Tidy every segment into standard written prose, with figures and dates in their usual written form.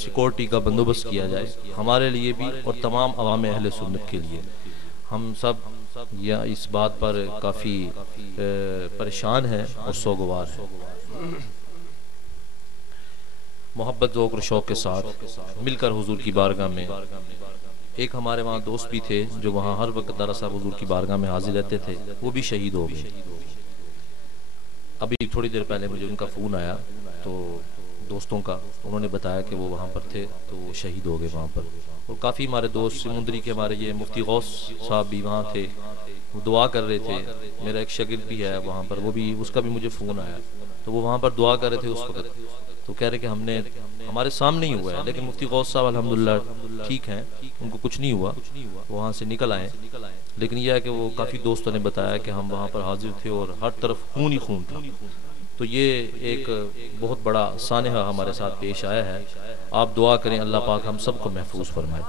Security کا بندوبست کیا جائے ہمارے لیے بھی اور تمام عوام اہل سنت کے لیے. ہم سب یا اس بات پر کافی پریشان ہیں اور سوگوار ہیں. محبت ذوق و شوق کے ساتھ مل کر حضور کی بارگاہ میں ایک ہمارے وہاں دوست بھی تھے جو وہاں ہر وقت دارا صاحب حضور کی بارگاہ میں حاضر رہتے تھے, وہ بھی شہید ہو گئے. ابھی تھوڑی دیر پہلے مجھے ان کا فون آیا تو دوستوں کا, انہوں نے بتایا کہ وہ وہاں پر تھے تو وہ شہید ہو گئے وہاں پر. اور کافی ہمارے دوست سمندری کے ہمارے یہ مفتی غوث صاحب بھی وہاں تھے, وہ دعا کر رہے تھے. میرا ایک شاگرد بھی ہے وہاں پر, وہ بھی اس کا بھی مجھے فون آیا تو وہ وہاں پر دعا کر رہے تھے اس وقت. تو کہہ رہے کہ ہم نے ہمارے سامنے ہی ہوا ہے, لیکن مفتی غوث صاحب الحمدللہ ٹھیک ہیں, ان کو کچھ نہیں ہوا, وہاں سے نکل آئے. لیکن یہ ہے کہ وہ کافی دوستوں نے بتایا کہ ہم وہاں پر حاضر تھے اور ہر طرف خون ہی خون تھا. تو یہ ایک بہت بڑا سانحہ ہمارے ساتھ پیش آیا ہے. آپ دعا کریں اللہ پاک ہم سب کو محفوظ فرمائے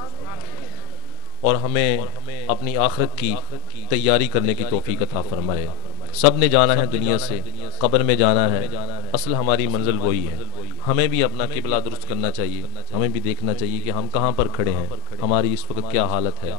اور ہمیں اپنی آخرت کی تیاری کرنے کی توفیق عطا فرمائے. سب نے جانا ہے دنیا سے, قبر میں جانا ہے, اصل ہماری منزل وہی ہے. ہمیں بھی اپنا قبلہ درست کرنا چاہیے, ہمیں بھی دیکھنا چاہیے کہ ہم کہاں پر کھڑے ہیں, ہماری اس وقت کیا حالت ہے.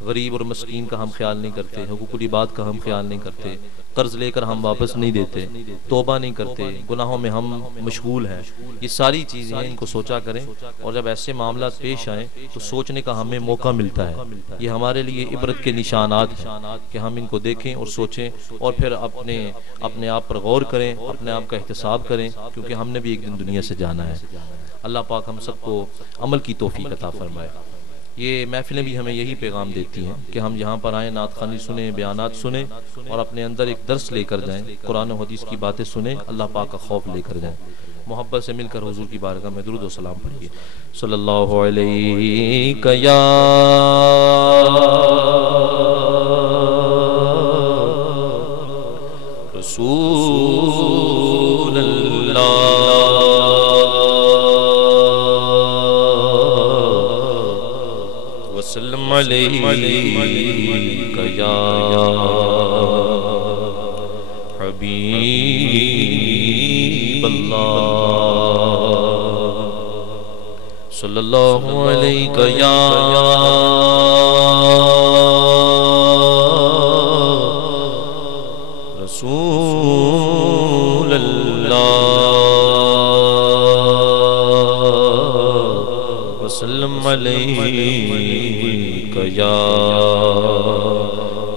غریب اور مسکین کا ہم خیال نہیں کرتے, حقوق العباد کا ہم خیال نہیں کرتے, قرض لے کر ہم واپس نہیں دیتے, توبہ نہیں کرتے, گناہوں میں ہم مشغول ہیں. یہ ساری چیزیں ان کو سوچا کریں, اور جب ایسے معاملات پیش آئیں تو سوچنے کا ہمیں موقع ملتا ہے. یہ ہمارے لیے عبرت کے نشانات ہیں کہ ہم ان کو دیکھیں اور سوچیں اور پھر اپنے آپ پر غور کریں, اپنے آپ کا احتساب کریں, کیونکہ ہم نے بھی ایک دن دنیا سے جانا ہے. اللہ پاک ہم سب کو عمل کی توفیق عطا فرمائے. یہ محفلیں بھی ہمیں یہی پیغام دیتی ہیں کہ ہم یہاں پر آئیں, نعت خوانی سنیں, بیانات سنیں اور اپنے اندر ایک درس لے کر جائیں, قرآن و حدیث کی باتیں سنیں, اللہ پاک کا خوف لے کر جائیں. محبت سے مل کر حضور کی بارگاہ میں درود و سلام پڑھیے. صلی اللہ علیہ یا رسول اللہ وسلم علیہ یا حبیب اللہ صلی اللہ علیہ یا رسول اللہ وسلم علیہ یا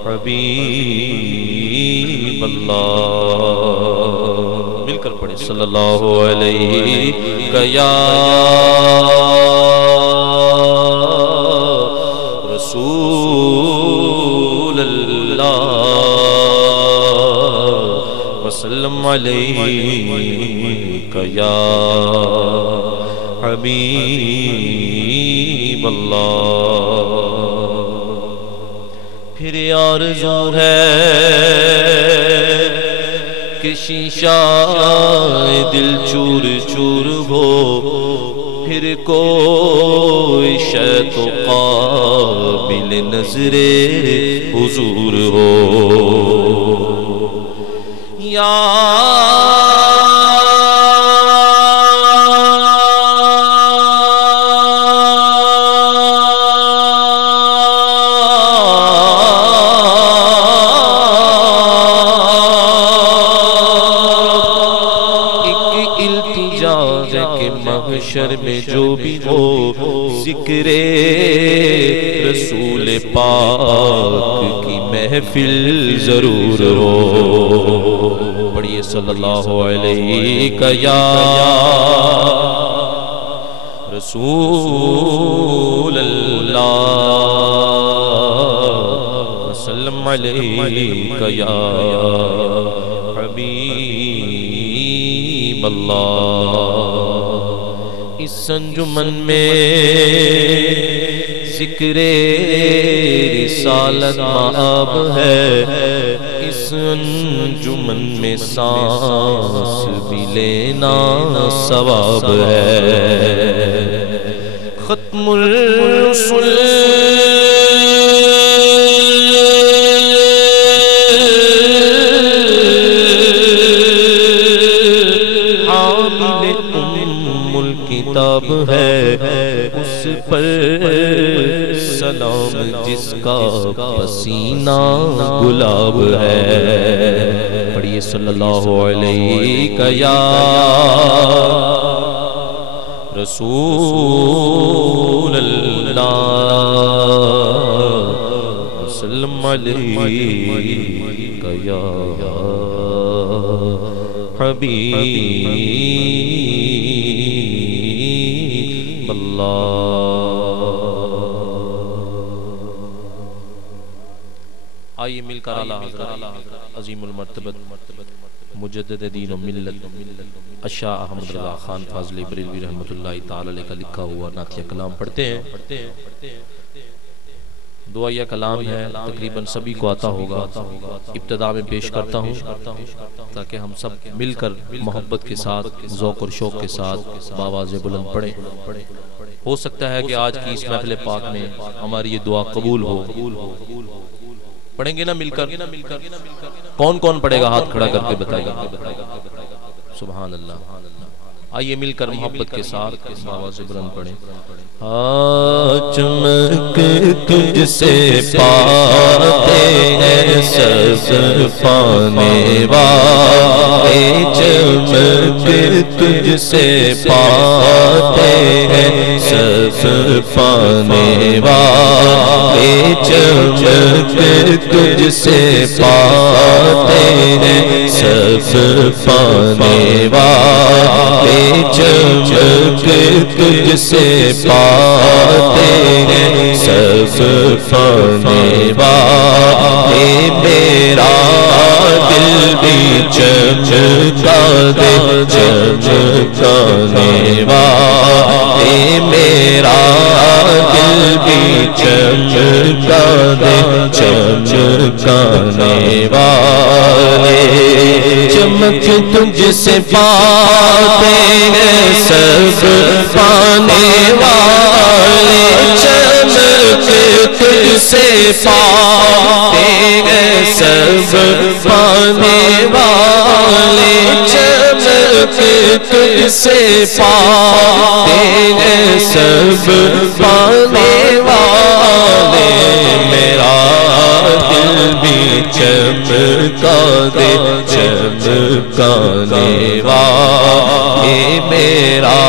حبیب اللہ. مل کر پڑھیں صلی اللہ علیہ یا رسول اللہ وسلم علیہ یا حبیب اللہ. پھر آرزو ہے کہ شیشہ دل چور چور ہو, پھر کوئی شے تو قابل نظر حضور ہو. یا محشر میں جو بھی ہو ذکر رسول پاک کی محفل ضرور ہو. پڑھیے صلی اللہ علیہ یا رسول اللہ وسلم علیہ یا حبیب اللہ. اس انجمن میں ذکر رسالت مآب ہے, اس انجمن میں سانس بھی لینا ثواب ہے. ختم الرسل حامل کتاب ہے, ہے اس پر سلام جس کا پسینہ گلاب ہے. پڑھیے صلی اللہ علیہ یا رسول اللہ وسلم علیک یا حبیب اللہ. آئیے مل کر اعلیٰ حضرت عظیم المرتبت مجدد دین و ملت اشاہ احمد رضا خان فاضلی بریلوی رحمۃ اللہ تعالی علیہ کا لکھا ہوا نعتیہ کلام پڑھتے ہیں. دعائیہ کلام ہے، تقریباً سبھی کو آتا ہوگا. ابتدا میں پیش کرتا ہوں تاکہ ہم سب مل کر محبت کے ساتھ ذوق اور شوق کے ساتھ بآواز بلند پڑھیں. ہو سکتا ہے کہ آج کی اس محفل پاک میں ہماری یہ دعا قبول ہو. پڑھیں گے نا مل کر؟ کون کون پڑھے گا؟ ہاتھ کھڑا کر کے بتائیں گے. سبحان اللہ. آئیے مل کر محبت کے ساتھ آواز بلند پڑھیں. چمک تجھ سے پاتے ہیں سب پانے والے، چمک تجھ سے پاتے ہیں سب پانے والے، چمک تجھ سے پاتے ہیں سب پانے والے، چمک تجھ سے پاتے ہیں سب پانے والے، میرا دل بھی چمکا دے چمکانے والے، میرا دل بھی چمکا دے چمکانے والے، چمک تجھ سے پاتے ہیں سب پانے والے، چمک تجھ سے پاتے ہیں سب پانے والے، چمک تجھ سے پاتے ہیں سب پانے والے، میرا دل بھی چمکا دے چمکانے والے، میرا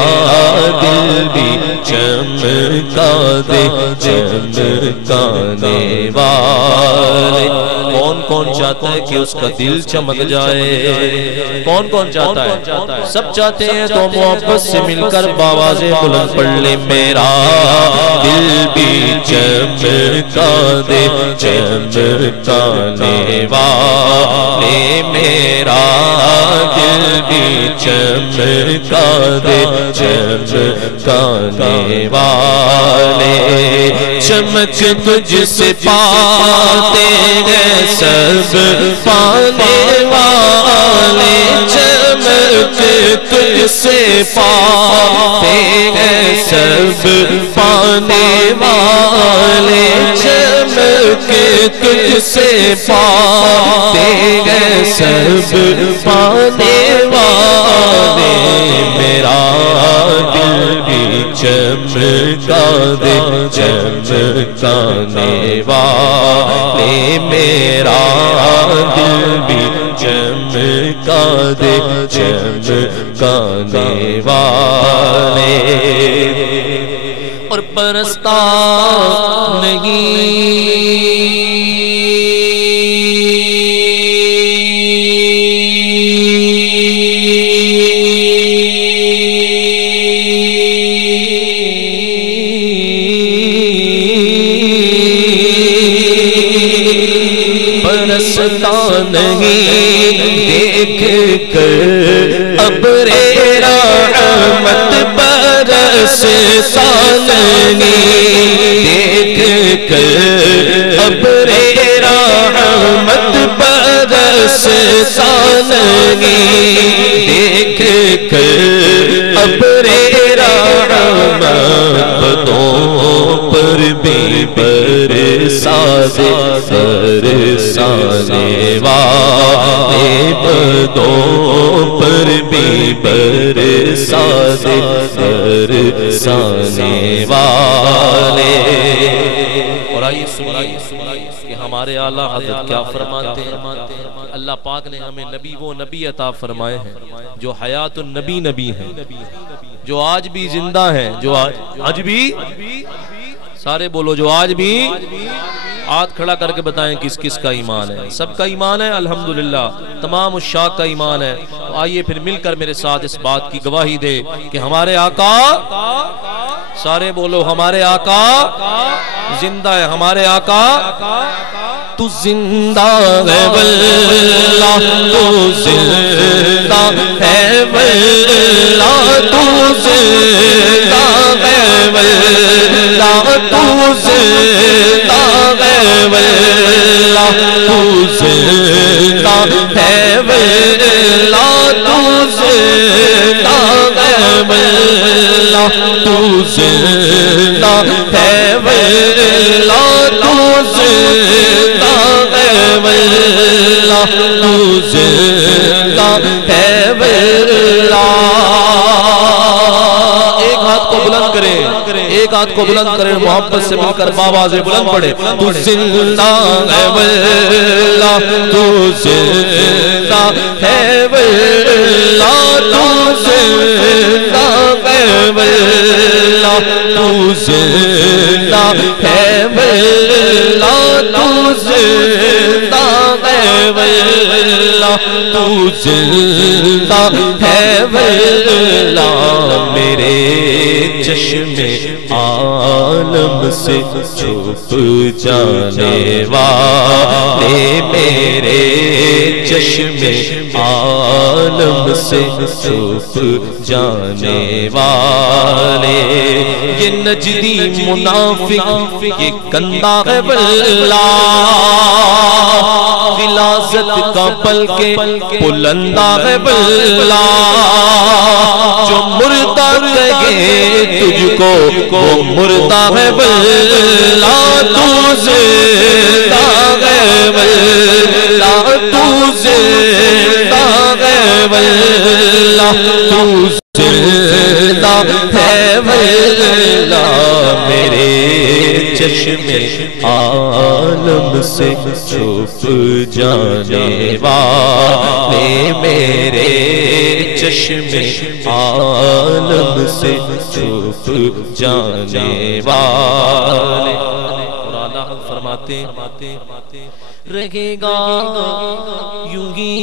دل بھی چمکا دے چمکانے والے. کون کون چاہتا ہے کہ اس کا دل چمک جائے؟ کون کون چاہتا ہے؟ سب چاہتے ہیں تو محبت سے مل کر بآواز بلند پڑھ لے. میرا دل بھی چمکا دے چمکانے والے، میرا دل بھی چمکا دے چمکانے والے، چمک تجھ سے پاتے ہیں سب پانے والے، چمک تجھ سے پاتے ہیں سب پانے والے، چمک تجھ سے پاتے ہیں سب پانے والے، میرا دل بھی چمکا دے چمکانے والے، میرا دل بھی چمکا دے چمکانے والے. اور پرستہ نہیں دیکھ کر ابر رحمت برستا نہیں، دیکھ کر ابر رحمت برستا نہیں، دیکھ کر ابر رحمت بدوں پر بھی برسا دے برسانے والے، بدوں پر بھی برسا دے برسانے برسانے والے۔ اور آئیے سنیے کہ ہمارے اعلیٰ حضرت کیا فرماتے ہیں کہ اللہ پاک نے ہمیں نبی وہ نبی عطا فرمائے ہیں جو حیات النبی نبی ہیں، جو آج بھی زندہ ہیں، جو آج بھی، سارے بولو، جو آج بھی۔ ہاتھ کھڑا کر کے بتائیں کس کس کا ایمان ہے؟ سب کا ایمان ہے الحمدللہ، تمام عشاق کا ایمان ہے۔ آئیے پھر مل کر میرے ساتھ اس بات کی گواہی دے کہ ہمارے آقا، سارے بولو، ہمارے آقا زندہ ہے، ہمارے آقا تو زندہ ہے واللہ، تو زندہ ہے واللہ، تو زندہ ہے واللہ، تو زندہ ہے واللہ، تو زندہ ہے واللہ، تو زندہ ہے واللہ، تو زندہ ہے واللہ، تو زندہ ہے واللہ، تو زندہ ہے واللہ۔ ایک ہاتھ کو بلند کریں، ایک ہاتھ کو بلند کریں، محبت سے مل کر باواز بلند پڑے، تو زندہ ہے واللہ، تو زندہ ہے واللہ، تو زندہ ہے واللہ، تو زندہ ہے واللہ، تو زندہ ہے واللہ، تو زندہ ہے واللہ۔ میرے چشم عالم سے چھپ جانے والے، میرے چشم عالم سے چھپ جانے والے، یہ نجدی منافق یہ گندا ہے واللہ، غلاظت کا بلکہ بلندہ ہے واللہ، جو مردہ کہے تجھ کو وہ مردہ ہے واللہ، تو زندہ ہے واللہ، تو زندہ ہے واللہ، تو زندہ ہے واللہ۔ میرے چشم عالم سے چھپ جانے والے، میرے چشم عالم سے چھپ جانے والے۔ اور اعلیٰ فرماتے رہے گا یوں ہی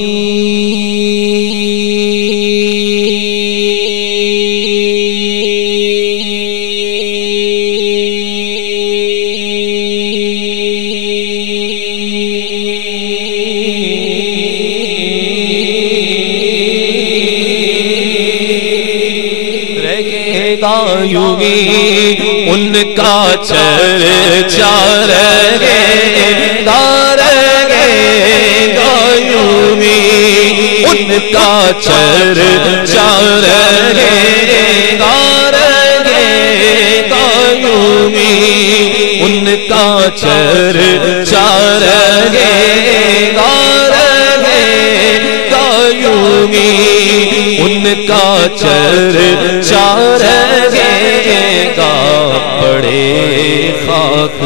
یوں ہی ان کا چرچا رہے گا، رہے گا یوں ہی ان کا چرچا رہے گا، رہے گا یوں ہی ان کا چرچا رہے گا، رہے گا یوں ہی ان کا چرچا رہے گا۔ بڑے خاک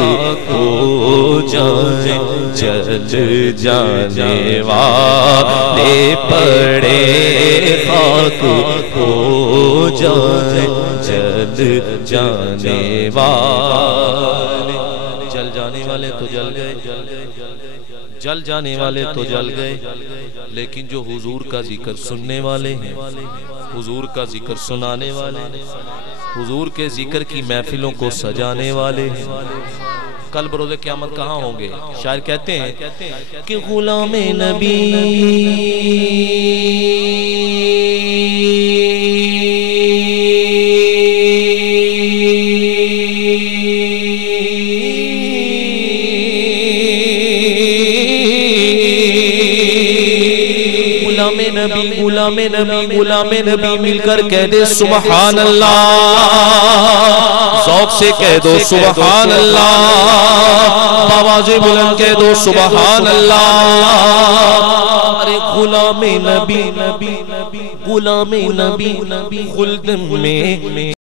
ہو جائیں جل جانے والے، بڑے خاک ہو جائیں جل جانے والے، جل جانے والے تو جل گئے، جل جانے والے تو جل گئے، لیکن جو حضور کا ذکر سننے والے ہیں، حضور کا ذکر سنانے والے ہیں، حضور کے ذکر کی محفلوں کو سجانے والے ہیں، کل بروز قیامت کہاں ہوں گے؟ شاعر کہتے ہیں کہ غلام نبی غلام نبی غلام نبی مل کر کہہ دے سبحان اللہ، ذوق سے کہہ دو سبحان اللہ، آواز بلند کہہ دو سبحان اللہ۔ ارے غلام نبی غلام نبی خلد میں